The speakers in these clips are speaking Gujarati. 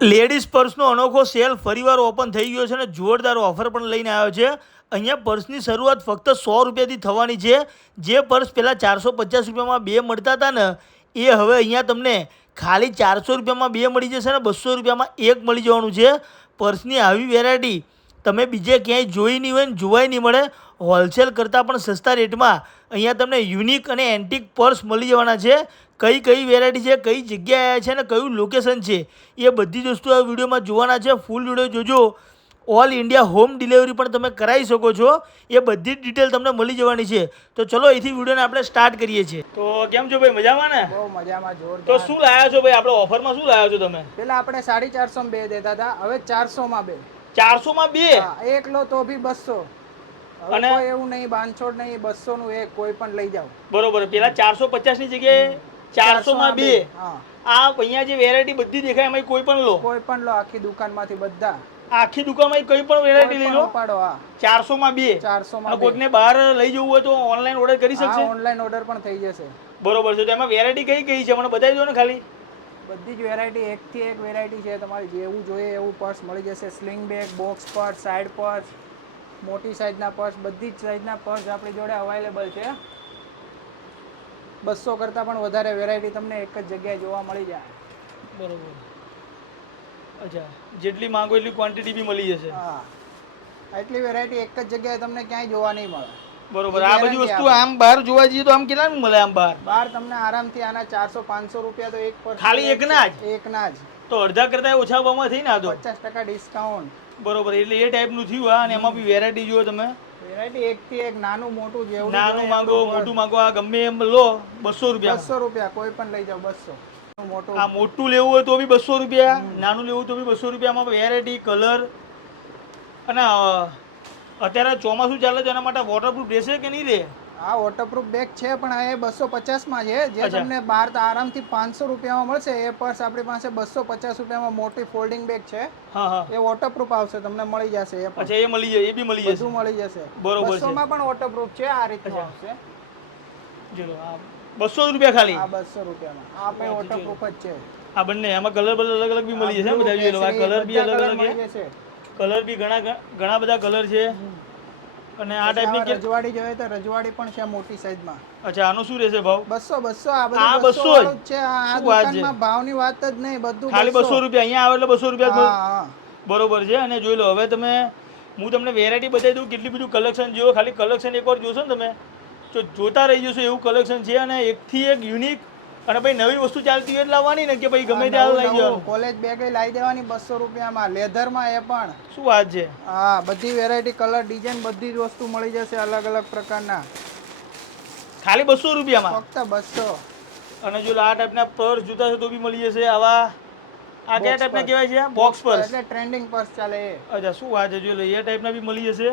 લેડીઝ પર્સનો અનોખો સેલ ફરીવાર ઓપન થઈ ગયો છે અને જોરદાર ઓફર પણ લઈને આવ્યો છે. અહીંયા પર્સની શરૂઆત ફક્ત સો રૂપિયાથી થવાની છે. જે પર્સ પહેલાં ચારસો પચાસ રૂપિયામાં બે મળતા હતા ને, એ હવે અહીંયા તમને ખાલી ચારસો રૂપિયામાં બે મળી જશે અને બસો રૂપિયામાં એક મળી જવાનું છે. પર્સની આવી વેરાયટી તમે બીજે ક્યાંય જોઈ નહીં હોય ને જોવાય નહીં મળે હોલસેલ કરતાં પણ સસ્તા રેટમાં અહીંયા તમને યુનિક અને એન્ટિક પર્સ મળી જવાના છે. કઈ કઈ વેરાયટી છે કઈ જગ્યાએ આવ્યા છે અને કયું લોકેશન છે એ બધી જ વસ્તુ આ વિડીયોમાં જોવાના છે. ફૂલ વીડિયો જોજો. ઓલ ઇન્ડિયા હોમ ડિલિવરી પણ તમે કરાવી શકો છો. એ બધી જ ડિટેલ તમને મળી જવાની છે. તો ચલો અહીંથી વિડીયોને આપણે સ્ટાર્ટ કરીએ છીએ. તો કેમ છો ભાઈ? મજામાં ને? બહુ મજામાં તો શું લાયા છો ભાઈ? આપણે ઓફરમાં શું લાયા છો તમે? પેલા આપણે સાડી ચારસો બે દેતા હતા હવે ચારસો માં બે. ચારસોમાં બે? હા, એક લો તો બી બસો. અને- કોઈ એવું નહીં બાંધછોડ નહીં બસો નું એક કોઈ પણ લઈ જાઓ. બરોબર પેલા ચારસો પચાસની જગ્યાએ ચારસોમાં બે. હા. આ અહીંયા જે વેરાયટી બધી દેખાય એમાં કોઈ પણ લો. કોઈ પણ લો આખી દુકાનમાંથી બધા. આખી દુકાનમાં કઈ પણ વેરાયટી લઈ લો. ઉપાડો હા. ચારસો માં બે. ચારસો અને માં કોઈકને બહાર લઈ જવું હોય તો ઓનલાઈન ઓર્ડર કરી શકશે? ઓનલાઈન ઓર્ડર પણ થઈ જશે. બરોબર છે તો એમાં વેરાયટી કઈ કઈ છે? મને બતાવી દો ને ખાલી. બધી જ વેરાયટી એકથી એક વેરાયટી છે. તમારે જેવું જોઈએ એવું પર્સ મળી જશે. Sling bag box purse side purse મોટી સાઈઝના પર્સ બધી જ સાઈઝના પર્સ આપણી જોડે અવેલેબલ છે. બસો કરતાં પણ વધારે વેરાયટી તમને એક જ જગ્યાએ જોવા મળી જાય. બરોબર. અચ્છા જેટલી માંગો એટલી ક્વોન્ટિટી બી મળી જશે. હા. એટલી વેરાયટી એક જ જગ્યાએ તમને ક્યાંય જોવા નહીં મળે. બરોબર. આ બધી વસ્તુ આમ બહાર જોવા જઈએ તો આમ કેટલા મળે આમ બહાર? બહાર તમને આરામથી આના ચારસો પાંચસો રૂપિયા તો એક પર ખાલી એકના જ? એકના જ. તો અડધા કરતા ઓછા ભાવમાં થઈ ને આ તો? પચાસ ટકા ડિસ્કાઉન્ટ બરોબર. એટલે એ ટાઈપનું થયું આ અને એમાં બી વેરાયટી જુઓ તમે. વેરાયટી એક થી એક નાનું મોટું જેવું નાનું માંગો મોટું માંગો આ ગમે એમ લો બસો રૂપિયા. બસો રૂપિયા કોઈ પણ લઈ જાઓ બસો. મોટું. આ મોટું લેવું હોય તો બી બસો રૂપિયા નાનું લેવું તો બી બસો રૂપિયામાં વેરાયટી કલર અને અત્યારે ચોમાસું ચાલે છે એના માટે વોટરપ્રૂફ રહેશે કે નહીં રહે આ વોટરપ્રૂફ બેગ છે પણ એ બસો પચાસમાં છે. જે તમને બહાર આરામથી પાંચસો રૂપિયામાં મળશે. એ પર્સ આપણી પાસે બસો પચાસ રૂપિયામાં મોટી ફોલ્ડિંગ બેગ છે. એ વોટરપ્રૂફ આવશે તમને મળી જશે એ અચ્છા એ મળી જાય એ બી મળી જશે. બધું મળી જશે. બરોબર છે. માં પણ વોટરપ્રૂફ છે આ રીતનું આવશે. આ બસો રૂપિયા ખાલી? આ બસો રૂપિયામાં. આ પણ વોટરપ્રૂફ જ છે. આ બંને એમાં કલર બલર અલગ અલગ બી મળી જશે બધા આ કલર બી અલગ અલગ મળી જશે. કલર બી ઘણા ઘણા બધા કલર છે. અને આ ટાઈપની કે રજવાડી જોઈએ તો રજવાડી પણ છે મોટી સાઈઝમાં. અચ્છા આનો શું રહેશે ભાવ? બસો બસો આ આ બધું બસો બસો જ? વાળું છે. આ આ? દુકાનમાં ભાવની વાત જ નહીં બધું ખાલી બસો. રૂપિયા અહીંયા આવે એટલે 200 રૂપિયા હા હા. બરોબર છે. અને જોઈ લો હવે તમે હું તમને વેરાયટી બતાવી દઉં કેટલી બધું કલેક્શન જુઓ. ખાલી કલેક્શન એકવાર જોશો ને તમે તો જોતા રહી જશો એવું કલેક્શન છે. અને એકથી એક યુનિક અને ભાઈ નવી વસ્તુ ચાલતી હોય લાવવાની ને કે ભાઈ ગમે ત્યાં લઈ જવાનું કોલેજ બેગ લાવી દેવાની બસો રૂપિયામાં. લેધરમાં એ પણ. શું વાત છે? હા બધી વેરાયટી કલર ડિઝાઇન બધી જ વસ્તુ મળી જશે અલગ અલગ પ્રકારના. ખાલી બસો રૂપિયામાં? ફક્ત બસો. અને જો આ ટાઈપના પર્સ જૂતા છે તો બી મળી જશે. આવા આ કયા ટાઈપના કહેવાય છે? બોક્સ પર્સ એટલે ટ્રેન્ડિંગ પર્સ ચાલે એ. અચ્છા શું વાત છે? જો એ ટાઈપના બી મળી જશે.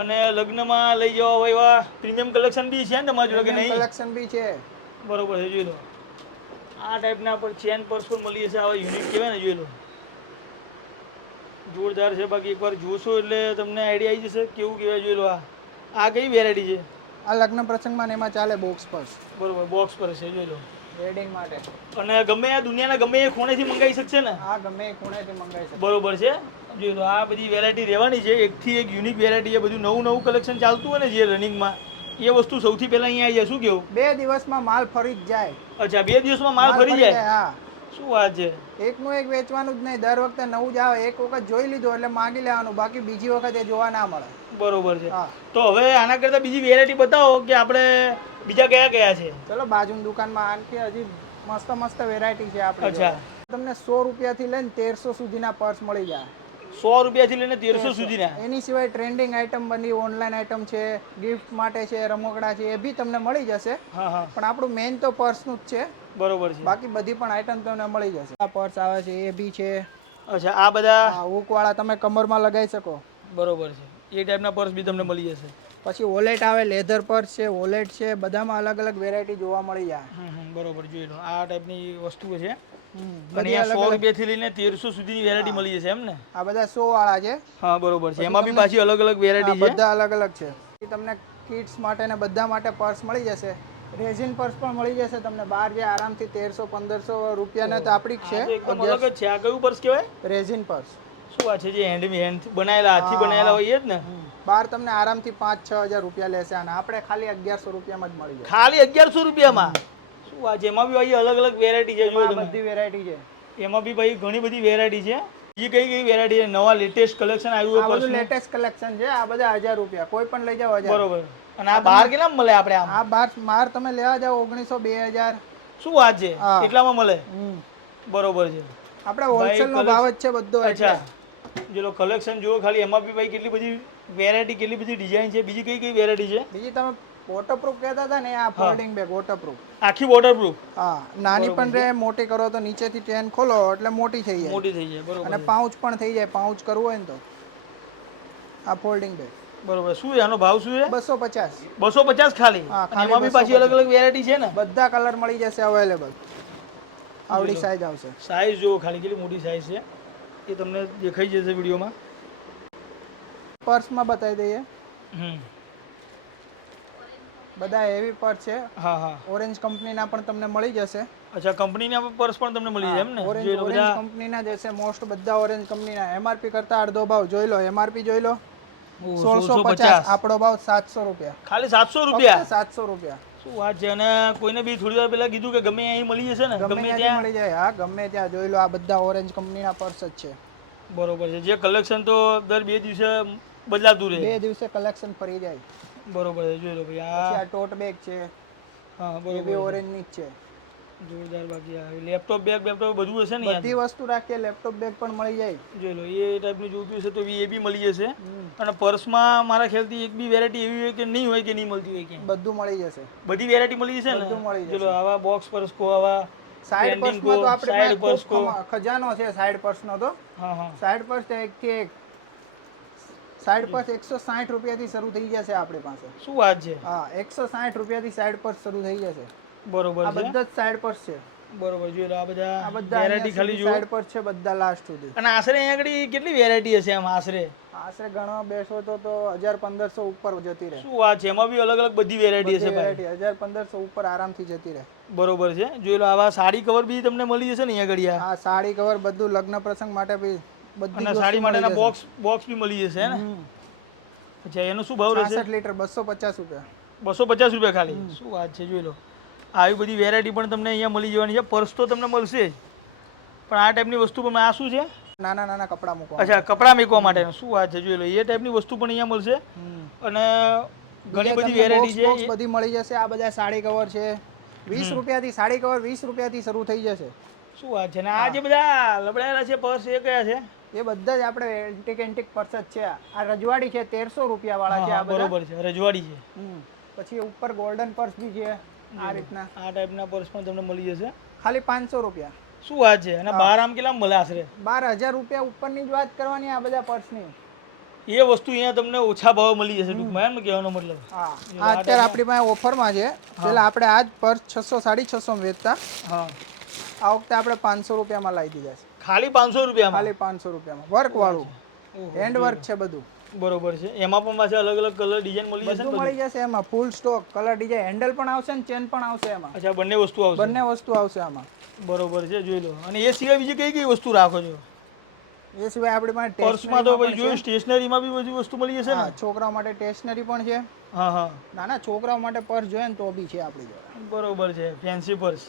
અને લગ્નમાં લઈ જવા હોય એવા પ્રીમિયમ કલેક્શન બી છે ને તમારી જોડે કે નહીં? કલેક્શન બી છે. બરોબર છે જોઈ લો. આ ટાઈપના પર ચેન પર્સ પણ મળી જશે? આવા યુનિટ કહેવાય ને જોઈ લો જોરદાર છે. બાકી એકવાર જોશો એટલે તમને આઈડિયા આવી જશે કેવું કહેવાય જોઈ લો આ. આ કઈ વેરાયટી છે? આ લગ્ન પ્રસંગમાં ને એમાં ચાલે બોક્સ પર. બરોબર બોક્સ પર છે જોઈ લો. વેડિંગ માટે. અને ગમે આ દુનિયાના ગમે એ ખૂણેથી મંગાવી શકશે ને? આ ગમે એ ખૂણેથી મંગાવી શકે. બરોબર છે. જોઈ લો આ બધી વેરાયટી રહેવાની છે. એકથી એક યુનિક વેરાયટી છે. બધું નવું નવું કલેક્શન ચાલતું હોય ને જે રનિંગમાં એ વસ્તુ સૌથી પહેલા અહીંયા આવી જાય. શું કેવું બે દિવસમાં માલ ફરી જ જાય. અચ્છા બે દિવસમાં માલ ફરી જાય? હા. શું વાત છે? એકનું એક વેચવાનું જ નહીં દર વખતે નવું જ આવે. એક વખત જોઈ લીધું એટલે માંગી લેવાનું બાકી બીજી વખત એ જોવા ના મળે. બરોબર છે. તો હવે આના કરતા બીજી વેરાયટી બતાવો કે આપણે બીજા કયા કયા છે? ચલો બાજુની દુકાનમાં કે હજી મસ્ત મસ્ત વેરાયટી છે આપણે અચ્છા. તમને સો રૂપિયાથી લઈને તેરસો સુધીના પર્સ મળી જાય. સો રૂપિયાથી લઈને તેરસો સુધીના. એની સિવાય ટ્રેન્ડિંગ આઇટમ બની ઓનલાઈન આઇટમ છે ગિફ્ટ માટે છે રમકડા છે એ બી તમને મળી જશે. હા હા. પણ આપણું મેઇન તો પર્સનું જ છે. બરોબર છે. બાકી બધી પણ આઇટમ તમને મળી જશે. આ પર્સ આવે છે એ બી છે. અચ્છા આ બધા? આ હુકવાળા તમે કમરમાં લગાવી શકો. બરોબર છે. એ ટાઈપના પર્સ બી તમને મળી જશે. પછી વોલેટ આવે લેધર પર્સ છે વોલેટ છે બધામાં અલગ અલગ વેરાયટી જોવા મળી જાય. બરોબર જોઈ લો. આ ટાઈપની વસ્તુઓ છે. અને અહીંયા સો રૂપિયાથી લઈને તેરસો સુધીની વેરાયટી મળી જશે એમ ને? આ બધા સો વાળા છે. હા બરોબર છે. એમાં બી પાછી અલગ અલગ વેરાયટી છે. બધા અલગ અલગ છે. તમને કિડ્સ માટે ને બધા માટે પર્સ મળી જશે. રેઝિન પર્સ પણ મળી જશે તમને. બહાર જે આરામથી તેરસો પંદરસો રૂપિયાના તો આપણી જ છે એકદમ અલગ જ છે. આ કયું પર્સ કહેવાય? રેઝિન પર્સ શું આ છે જે હેન્ડમી હેન્ડ હાથથી બનાયેલા હોય એ જ ને? બહાર તમને આરામથી પાંચ છ હજાર રૂપિયા લેશે અને આપણે ખાલી અગિયારસો રૂપિયામાં જ મળી જાય ખાલી અગિયારસો રૂપિયામાં? આ છે બી ભાઈ અલગ અલગ વેરાયટી છે તમે? બધી વેરાયટી છે. એમાં બી ભાઈ ઘણી બધી વેરાયટી છે. બીજી કઈ કઈ વેરાયટી છે? નવા લેટેસ્ટ કલેક્શન આવ્યું આ બધું લેટેસ્ટ કલેક્શન છે. આ બધા હજાર રૂપિયા. કોઈ પણ લઈ જાઓ હજાર. બરોબર. અને આ બાર કેટલા મળે આપણે આમ? આ બાર માર તમે લેવા જાઓ ઓગણીસો બે હજાર. શું વાત છે. એટલામાં મળે? બરોબર છે. આપણે હોલસેલ નો ભાવ જ છે બધો અચ્છા. જો કલેક્શન જુઓ ખાલી એમાં બી ભાઈ કેટલી બધી વેરાયટી કેટલી બધી ડિઝાઇન છે? બીજી કઈ કઈ વેરાયટી છે? બીજી તમે વોટરપ્રૂફ કહેતા હતા ને આ ફોલ્ડિંગ બેગ વોટરપ્રૂફ આખી વોટરપ્રૂફ હા નાની પણ રહે મોટી કરો તો નીચેથી ચેન ખોલો એટલે મોટી થઈ જાય. મોટી થઈ જાય બરોબર અને પાઉચ પણ થઈ જાય પાઉચ કરવું હોય ને તો. આ ફોલ્ડિંગ બેગ બરોબર શું છે? આનો ભાવ શું છે? બસો પચાસ. બસો પચાસ ખાલી? હા, એમાં બી પાછી અલગ અલગ વેરાયટી છે ને? બધા કલર મળી જશે અવેલેબલ આવડી સાઈઝ આવશે. સાઈઝ જો ખાલી કેટલી મોટી સાઈઝ છે. એ તમને દેખાઈ જશે વિડીયોમાં. પર્સમાં બતાવી દઈએ. હમ. બધા હેવી પર્સ છે. હા હા. ઓરેન્જ કંપનીના પણ તમને મળી જશે. અચ્છા કંપનીના પર્સ પણ તમને મળી જાય એમ ને? ઓરેન્જ ઓરેન્જ કંપનીના જ હશે. મોસ્ટ બધા ઓરેન્જ કંપનીના એમઆરપી કરતા અડધો ભાવ જોઈ લો. એમઆરપી જોઈ લો. સોળસો પચાસ. આપણો ભાવ સાતસો રૂપિયા. ખાલી સાતસો રૂપિયા? સાતસો રૂપિયા. શું વાત છે? અને કોઈને બી થોડી વાર પહેલા કીધું કે ગમે અહીં મળી જશે ને? ગમે ત્યાં? મળી જાય. હા ગમે ત્યાં. જોઈ લો આ બધા ઓરેન્જ કંપનીના પર્સ જ છે. બરોબર છે. જે કલેક્શન તો દર બે દિવસે બદલાતું રહે. બે દિવસે કલેક્શન ફરી જાય. બરોબર છે જોઈ લો ભાઈ આ ટોટ બેગ છે હા એ બરોબર બી ઓરેન્જની જ છે. જોરદાર બાકી આ લેપટોપ બેગ લેપટોપ બધું હશે ને બધી વસ્તુ રાખીએ લેપટોપ બેગ પણ મળી જાય. જોઈ લો એ ટાઈપનું જોતું હશે તો એ બી મળી જશે. અને પર્સમાં મારા ખ્યાલથી એક બી વેરાયટી એવી હોય કે નહીં હોય કે નહીં મળતી હોય કે બધું મળી જશે. બધી વેરાયટી મળી જશે બધું મળી ને ચલો આવા બોક્સ પર્સ કો આવા સાઈડ પર્સમાં તો કો, આપણે કો. ખજાનો છે સાઈડ પર્સનો તો. હા હા. સાઈડ પર્સ તો એકથી એક. સાઈડ પર એકસો સાઠ રૂપિયાથી શરૂ થઈ જશે આપણી પાસે. શું વાત છે? હા એકસો સાઠ રૂપિયાથી સાઈડ પર શરૂ થઈ જશે. બરોબર આ બધા જ સાઈડ પર છે. બરોબર જોઈએ આ બધા આ બધા વેરાયટી ખાલી જુઓ. સાઈડ પર છે બધા લાસ્ટ સુધી. અને આશરે અહીંયા આગળ કેટલી વેરાયટી હશે આમ આશરે? આશરે ગણવા બેસો તો તો હજાર પંદરસો ઉપર જતી રહે. શું વાત છે એમાં બી અલગ અલગ બધી વેરાયટી હશે ભાઈ. વેરાયટી હજાર પંદરસો ઉપર આરામથી જતી રહે. બરોબર છે. જોઈ લો આવા સાડી કવર બી તમને મળી જશે ને અહીંયા આગળ. આ સાડી કવર બધું લગ્ન પ્રસંગ માટે બી અને સાડી માટેના બોક્સ બોક્સ બી મળી જશે ને? અચ્છા એનો શું ભાવ રહેશે? છાસઠ લીટર બસો પચાસ રૂપિયા. બસો પચાસ રૂપિયા ખાલી? શું વાત છે જોઈ લો. આવી બધી વેરાયટી પણ તમને અહીંયા મળી જવાની છે. પર્સ તો તમને મળશે જ. પણ આ ટાઈપની વસ્તુ પણ આ શું છે? નાના નાના કપડાં મૂકવા અચ્છા કપડાં મૂકવા માટે. શું વાત છે જોઈ લો. એ ટાઈપની વસ્તુ પણ અહીંયા મળશે. અને ઘણી બધી વેરાયટી છે. બધી મળી જશે. આ બધા સાડી કવર છે. વીસ રૂપિયાથી સાડી કવર વીસ રૂપિયાથી શરૂ થઈ જશે. શું વાત છે. ને આ જે બધા લબડાયેલા છે પર્સ એ કયા છે? એ બધા જ આપણે એન્ટિક એન્ટિક પર્સ છે આ. રજવાડી છે તેરસો રૂપિયા વાળા છે આ બરોબર છે. રજવાડી છે. પછી ઉપર ગોલ્ડન પર્સ બી છે આ રીતના. આ ટાઈપના પર્સ પણ તમને મળી જશે. ખાલી પાંચસો રૂપિયા. શું વાત છે? અને બાર આમ કેટલા મળે આશરે બાર હજાર રૂપિયા ઉપરની જ વાત કરવાની આ બધા પર્સની એ વસ્તુ અહીંયા તમને ઓછા ભાવ મળી જશે ટૂંકમાં એમ કહેવાનો મતલબ? હા. અત્યારે આપણી પાસે ઓફરમાં છે. પેલા આપણે આ જ પર્સ છસો સાડી છસો વેચતા. હા. આ વખતે આપણે પાંચસો રૂપિયામાં લાવી દીધા છે. ખાલી પાંચસો રૂપિયા ખાલી પાંચસો રૂપિયામાં. વર્ક વાળું. હેન્ડ વર્ક છે બધું. બરોબર છે. એમાં પણ પાછા અલગ અલગ કલર ડિઝાઇન મળી જશે મળી જશે એમાં. Full stock colour design handle પણ આવશે ને ચેન પણ આવશે એમાં. અચ્છા બંને વસ્તુ આવશે. બંને વસ્તુ આવશે આમાં. બરોબર છે જોઈ લો. અને એ સિવાય બીજી કઈ કઈ વસ્તુ રાખો છો? એ સિવાય આપણી પાસે પર્સમાં તો ભાઈ જોયું સ્ટેશનરીમાં બી બધી વસ્તુ મળી જશે ને? છોકરાઓ માટે સ્ટેશનરી પણ છે. હા હા. નાના છોકરાઓ માટે પર્સ જોઈએ ને તો બી છે આપણી જોડે. બરોબર છે ફેન્સી પર્સ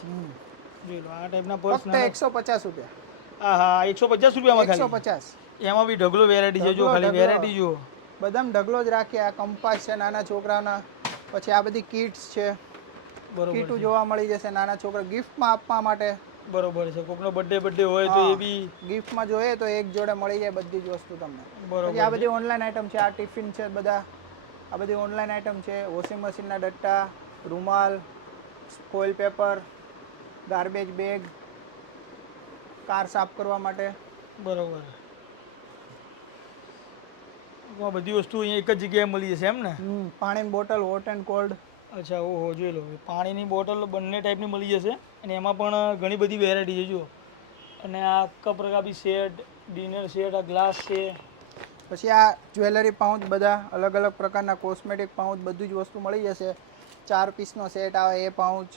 જોઈ લો આ ટાઈપના પર્સ ફક્ત એકસો પચાસ રૂપિયા. હા હા એકસો પચાસ રૂપિયામાં એકસો ખાલી? પચાસ એમાં બી ઢગલો વેરાયટી છે જો ઢગલો, ખાલી ઢગલો. વેરાયટી જુઓ બધામાં ઢગલો જ રાખીએ આ કંપાસ છે નાના છોકરાના. પછી આ બધી કિટ્સ છે. બરોબર કીટું જોવા મળી જશે નાના છોકરા ગિફ્ટમાં આપવા માટે. બરોબર છે. કોકનો બર્થડે બર્થડે હોય તો એ બી ગિફ્ટમાં જોઈએ તો એક જોડે મળી જાય બધી જ વસ્તુ તમને. બરોબર પછી આ બધી ઓનલાઈન આઇટમ છે આ ટિફિન છે બધા. આ બધી ઓનલાઈન આઇટમ છે વોશિંગ મશીનના ડટ્ટા રૂમાલ foil paper garbage bag car સાફ કરવા માટે. બરોબર. આ બધી વસ્તુ અહીંયા એક જ જગ્યાએ મળી જશે એમ ને? પાણીની બોટલ હોટ એન્ડ કોલ્ડ અચ્છા ઓહો જોઈ લો. પાણીની બોટલ બંને ટાઈપની મળી જશે અને એમાં પણ ઘણી બધી વેરાયટી છે જુઓ. અને આ કપ રકાબી સેટ ડિનર સેટ આ ગ્લાસ છે. પછી આ જ્વેલરી પાઉચ બધા અલગ અલગ પ્રકારના કોસ્મેટિક પાઉચ બધું જ વસ્તુ મળી જશે. ચાર પીસનો સેટ આવે એ પાઉચ.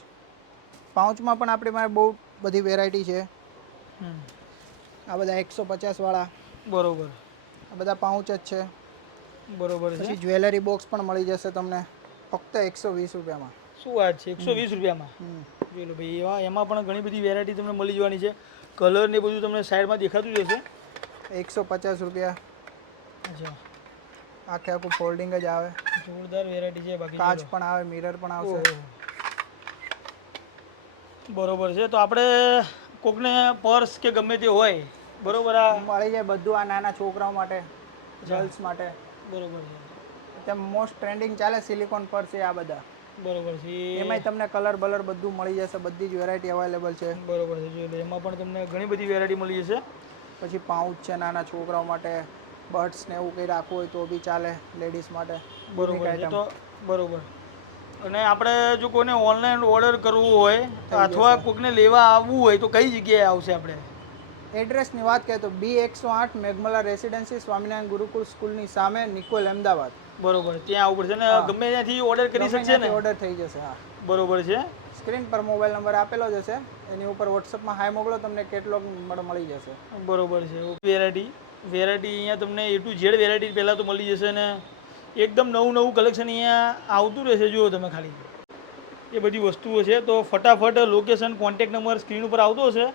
પાઉચમાં પણ આપણી પાસે બહુ બધી વેરાયટી છે. આ બધા એકસો પચાસવાળા. બરોબર. આ બધા પાઉચ જ છે. બરોબર પછી જ્વેલરી બોક્સ પણ મળી જશે તમને ફક્ત એકસો વીસ રૂપિયામાં. શું વાત છે? એકસો વીસ રૂપિયામાં. જોઈ ભાઈ એમાં એમાં પણ ઘણી બધી વેરાયટી તમને મળી જવાની છે. કલર ને બધું તમને સાઈડમાં દેખાતું જ હશે. એકસો પચાસ રૂપિયા. અચ્છા. આખે આખું ફોલ્ડિંગ જ આવે. જોરદાર વેરાયટી છે બાકી કાચ પણ આવે મિરર પણ આવશે. બરોબર છે. તો આપણે કોકને પર્સ કે ગમે તે હોય બરોબર આ? મળી જાય બધું આ નાના છોકરાઓ માટે ગર્લ્સ માટે. બરોબર છે. તેમ મોસ્ટ ટ્રેન્ડિંગ ચાલે સિલિકોન પર્સ છે આ બધા. બરોબર છે. એમાંય તમને કલર બલર બધું મળી જશે બધી જ વેરાયટી અવેલેબલ છે. બરોબર છે. જોઈ લો એમાં પણ તમને ઘણી બધી વેરાયટી મળી જશે. પછી પાઉચ છે નાના છોકરાઓ માટે બર્ડ્સ ને એવું કંઈ રાખવું હોય તો બી ચાલે લેડીઝ માટે. બરોબર તો બરોબર. અને આપણે જો કોઈને ઓનલાઈન ઓર્ડર કરવું હોય અથવા કોકને લેવા આવવું હોય તો કઈ જગ્યાએ આવશે આપણે? એડ્રેસની વાત કરીએ તો બી એકસો આઠ મેઘમલા રેસિડેન્સી સ્વામિનારાયણ ગુરુકુળ સ્કૂલની સામે નિકોલ અમદાવાદ. બરોબર ત્યાં આવવું પડશે ને ગમે ત્યાંથી ઓર્ડર કરી શકશે ને? ઓર્ડર થઈ જશે હા. બરોબર છે. સ્ક્રીન પર મોબાઈલ નંબર આપેલો જશે એની ઉપર વોટ્સઅપમાં હાય મોકલો તમને કેટલોગ મળી જશે. બરોબર છે. વેરાયટી વેરાયટી અહીંયા તમને એ ટુ ઝેડ વેરાયટી પહેલાં તો મળી જશે ને? એકદમ નવું નવું કલેક્શન અહીંયા આવતું રહેશે, જુઓ તમે ખાલી. એ બધી વસ્તુઓ છે, તો ફટાફટ લોકેશન કોન્ટેક્ટ નંબર સ્ક્રીન ઉપર આવતો હશે,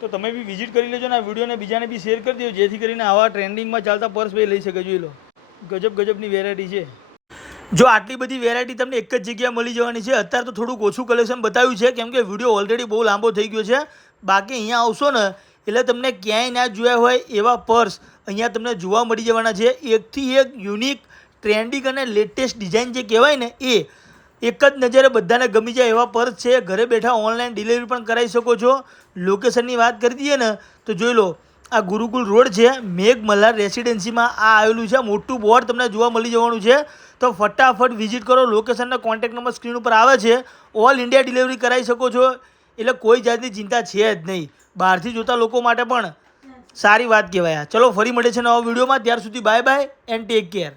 તો તમે બી વિઝિટ કરી લેજો ને આ વિડીયોને બીજાને બી શેર કરી દેજો, જેથી કરીને આવા ટ્રેન્ડિંગમાં ચાલતા પર્સ ભાઈ લઈ શકે, જોઈ લો. ગજબ ગજબની વેરાયટી છે. જો આટલી બધી વેરાયટી તમને એક જ જગ્યાએ મળી જવાની છે, અત્યારે તો થોડુંક ઓછું કલેક્શન બતાવ્યું છે, કેમ કે વીડિયો ઓલરેડી બહુ લાંબો થઈ ગયો છે. બાકી અહીંયા આવશો ને, એટલે તમને ક્યાંય ના જોયા હોય એવા પર્સ અહીંયા તમને જોવા મળી જવાના છે. એકથી એક યુનિક ટ્રેન્ડિંગ અને લેટેસ્ટ ડિઝાઇન જે કહેવાય ને એ એક જ નજરે બધાને ગમી જાય એવા પર્સ છે. ઘરે બેઠા ઓનલાઈન ડિલિવરી પણ કરાવી શકો છો. લોકેશનની વાત કરી દઈએ ને તો જોઈ લો આ ગુરુકુલ રોડ છે મેઘ મલ્હાર રેસિડેન્સીમાં આ આવેલું છે. મોટું બોર્ડ તમને જોવા મળી જવાનું છે. તો ફટાફટ વિઝિટ કરો લોકેશનના કોન્ટેક્ટ નંબર સ્ક્રીન ઉપર આવે છે. ઓલ ઇન્ડિયા ડિલિવરી કરાવી શકો છો. એટલે કોઈ જાતની ચિંતા છે જ નહીં. બહારથી જોતા લોકો માટે પણ સારી વાત કહેવાય આ. ચલો ફરી મળે છે નવા વિડીયોમાં. ત્યાર સુધી bye bye and take care